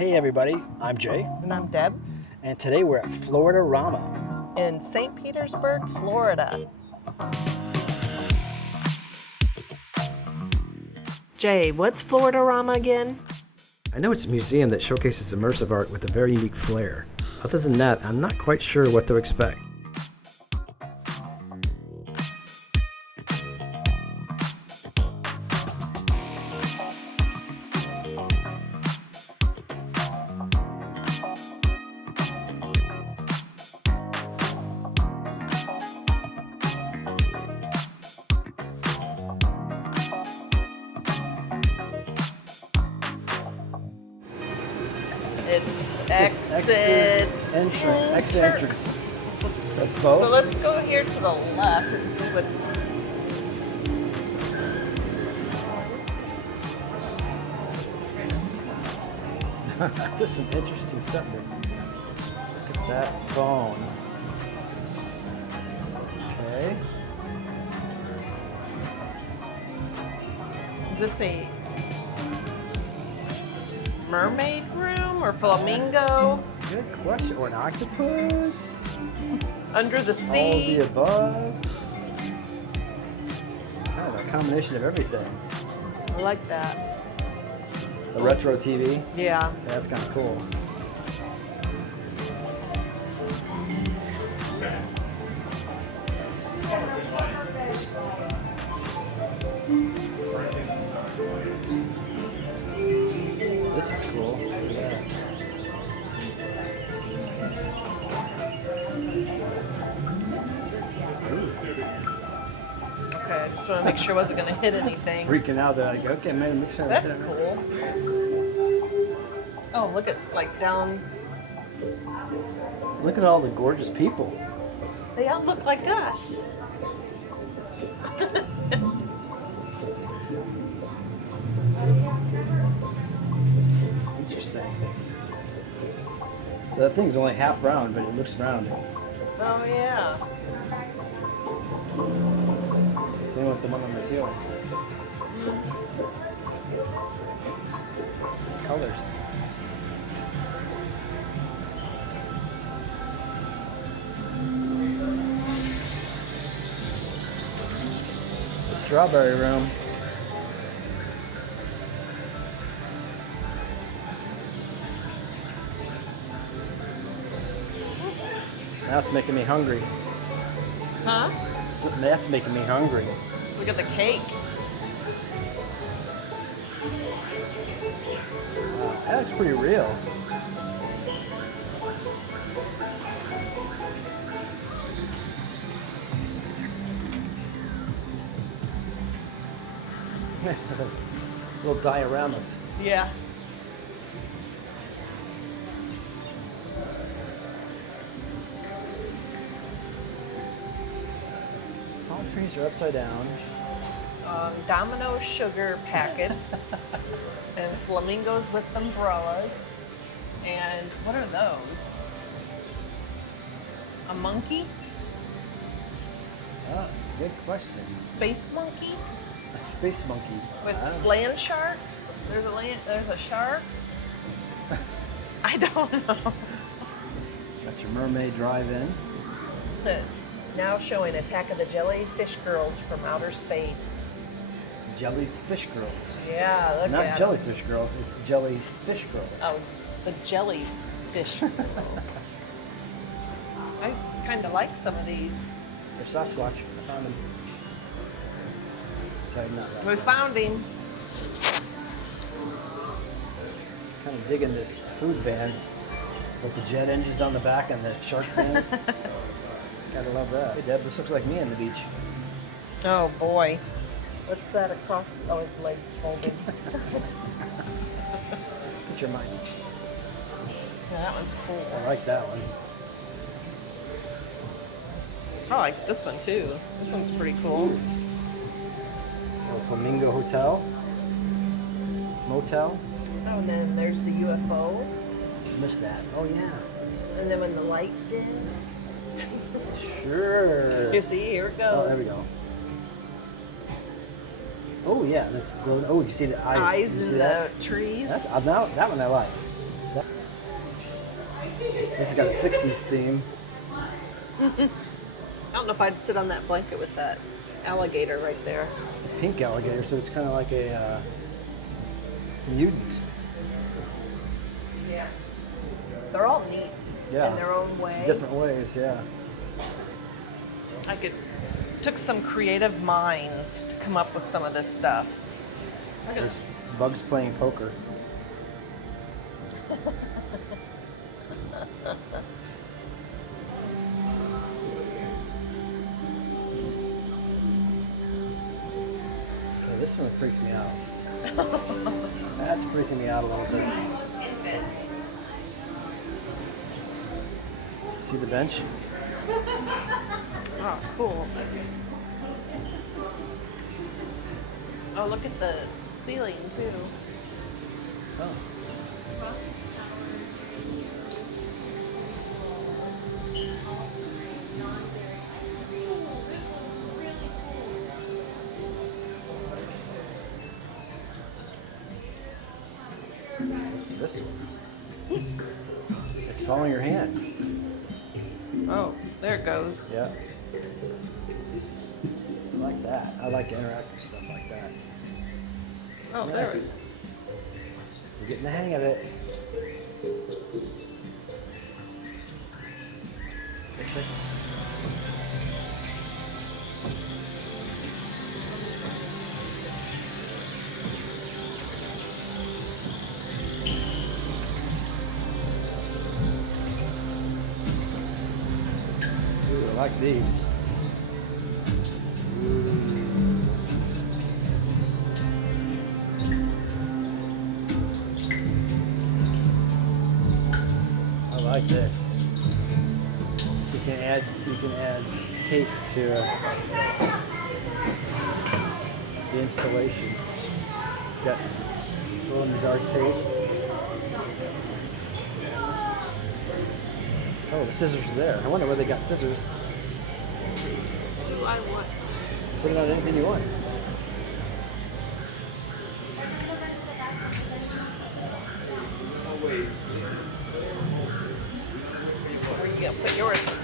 Hey everybody, I'm Jay. And I'm Deb. And today we're at FloridaRAMA. In St. Petersburg, Florida. Jay, what's FloridaRAMA again? I know it's a museum that showcases immersive art with a very unique flair. Other than that, I'm not quite sure what to expect. It's exit entrance. So that's both. So let's go here to the left and see what's... There's some interesting stuff here. Look at that phone. Okay. Is this a mermaid room or flamingo? Good question. Or an octopus? Under the All sea? of the above. Kind of a combination of everything. I like that. A retro TV. Yeah. That's kind of cool. This is cool. Yeah. Okay, I just want to make sure I wasn't going to hit anything. Freaking out that I go, okay, man, make sure. That's cool. Oh, look at, like, down... Look at all the gorgeous people. They all look like us. Interesting. That thing's only half round, but it looks round. Oh, yeah. Same with the one on the ceiling. Colors. The strawberry room. That's making me hungry. Huh? That's making me hungry. Look at the cake. Wow, that looks pretty real. Little dioramas. Yeah. Palm trees are upside down. Domino sugar packets and flamingos with umbrellas. And what are those? A monkey? Ah, good question. Space monkey? A space monkey. With Wow. land sharks? There's a shark? I don't know. Got your mermaid drive-in. Now showing Attack of the Jellyfish Girls from Outer Space. Jellyfish girls. Yeah, look Not at 'em. jellyfish girls, it's jellyfish girls. Oh, the jellyfish girls. I kind of like some of these. They're Sasquatch. I found them. Sorry, not that. We found him. Kind of digging this food van with the jet engines on the back and the shark fins. Gotta love that. Hey Deb, this looks like me on the beach. Oh boy. What's that across? Oh, his legs folded. What's your mind? Yeah, that one's cool. I like that one. I like this one too. This one's pretty cool. Little Flamingo Hotel. Motel. Oh, and then there's the UFO. Missed that. Oh yeah. And then when the light dimmed. Sure. You see, here it goes. Oh, there we go. Oh yeah, that's glowing. Oh, you see the eyes. Eyes You see in that? the trees. Now that one I like. This has got a 60s theme. I don't know if I'd sit on that blanket with that alligator right there. It's a pink alligator, so it's kind of like a mutant. Yeah. They're all neat Yeah. in their own way. Different ways, yeah. Took some creative minds to come up with some of this stuff. Look at There's bugs playing poker. Okay, this one freaks me out. That's freaking me out a little bit. See the bench? Oh, cool. Oh, look at the ceiling, too. Oh. What's this one? It's following your hand. Oh, there it goes. Yeah. I like that. I like interactive stuff like that. Oh, Yeah. there it We're getting the hang of it. It's like, ooh, I like these. I like this. You can add tape to the installation. Got glow in the dark tape. Oh, the scissors are there. I wonder where they got scissors. do I want. Put it on anything you want. Where you gonna put yours?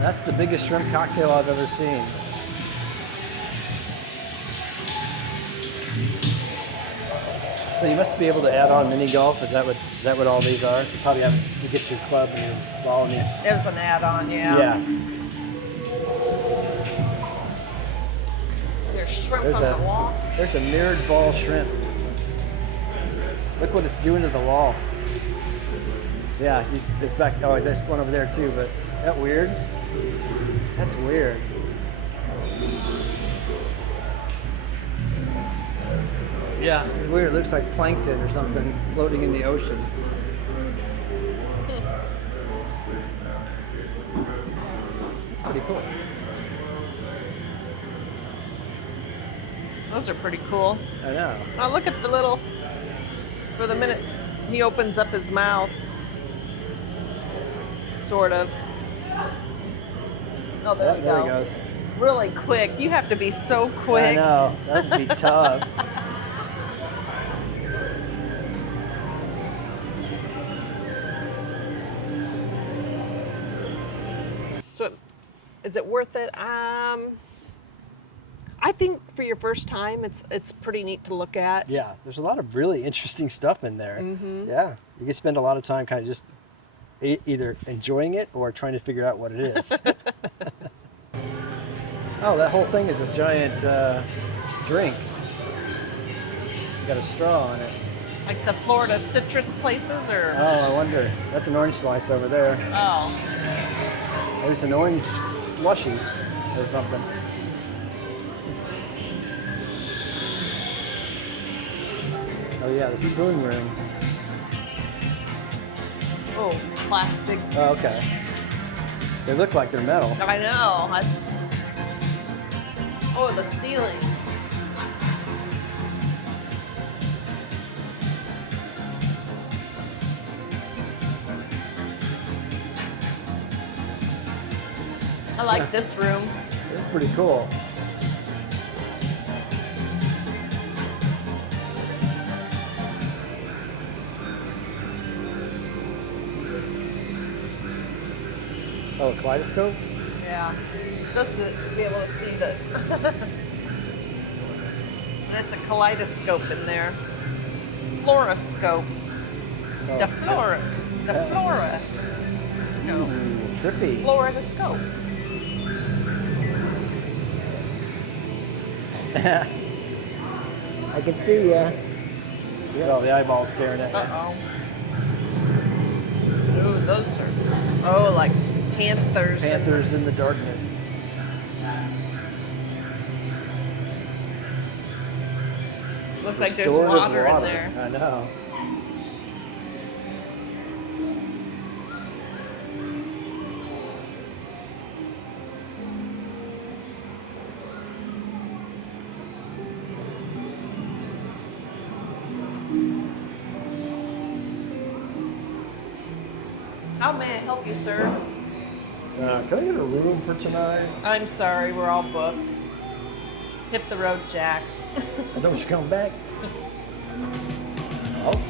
That's the biggest shrimp cocktail I've ever seen. So you must be able to add on mini golf. Is that what all these are? You probably have you get your club and your ball and It was an add-on, yeah. yeah. There's shrimp There's on the wall. there's a mirrored ball shrimp. Look what it's doing to the wall. Yeah, it's back. Oh, there's one over there too. But is that weird? That's weird. Yeah, it's weird. It looks like plankton or something floating in the ocean. Pretty cool. Those are pretty cool. I know. Oh, look at the little. For the minute he opens up his mouth. Sort of. Oh, there we go. There he goes. Really quick. You have to be so I quick. know. That would be tough. So, is it worth it? I think for your first time, it's pretty neat to look at. Yeah, there's a lot of really interesting stuff in there. Mm-hmm. Yeah, you can spend a lot of time kind of just either enjoying it or trying to figure out what it is. Oh, that whole thing is a giant drink. Got a straw in it. Like the Florida citrus places, or Oh, I wonder. That's an orange slice over there. oh, There's an orange slushy or something. Oh yeah, the spoon room. Oh, plastic. Oh, okay. They look like they're metal. I know. Oh, the ceiling. I like this room. It's pretty cool. Oh, a kaleidoscope? Yeah, just to be able to see the. That's a kaleidoscope in there. Floroscope. Oh, The flora. The flora scope. trippy. Floridoscope. I can see ya. Oh, the eyeball's staring at me. Uh-oh. Ooh, those are. Oh, like panthers. Panthers in the darkness. Look like there's Restorative water in there. I know. How may I help you, sir? Can I get a room for tonight? I'm sorry, we're all booked. Hit the road, Jack. I don't you come back. Oh.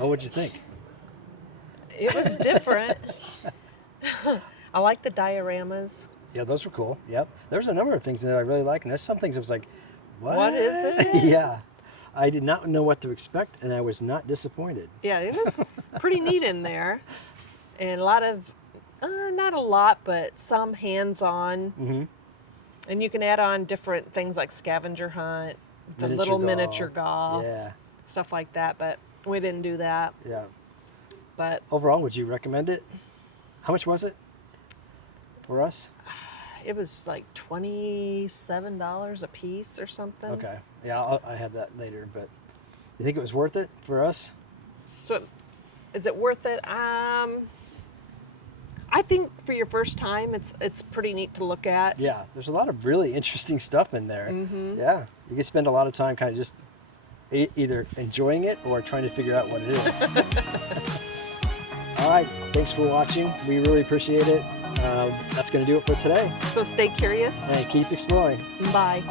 Oh, what'd you think? It was different. I like the dioramas. Yeah, those were cool. Yep. There's a number of things that I really like, and there's some things I was like, What is it? Yeah. I did not know what to expect, and I was not disappointed. Yeah, it was pretty neat in there. And a lot of, not a lot, but some hands-on. Mm-hmm. And you can add on different things like scavenger hunt, the Miniature little golf. miniature golf, Yeah. stuff like that. But we didn't do that. Yeah. But Overall, would you recommend it? How much was it for us? it was like $27 a piece or something. Okay. Yeah, I had that later, but you think it was worth it for us? So, is it worth it? I think for your first time, it's pretty neat to look at. Yeah, there's a lot of really interesting stuff in there. Mm-hmm. Yeah, you can spend a lot of time kind of just either enjoying it or trying to figure out what it is. All right, thanks for watching. We really appreciate it. That's going to do it for today. So stay curious. And keep exploring. Bye.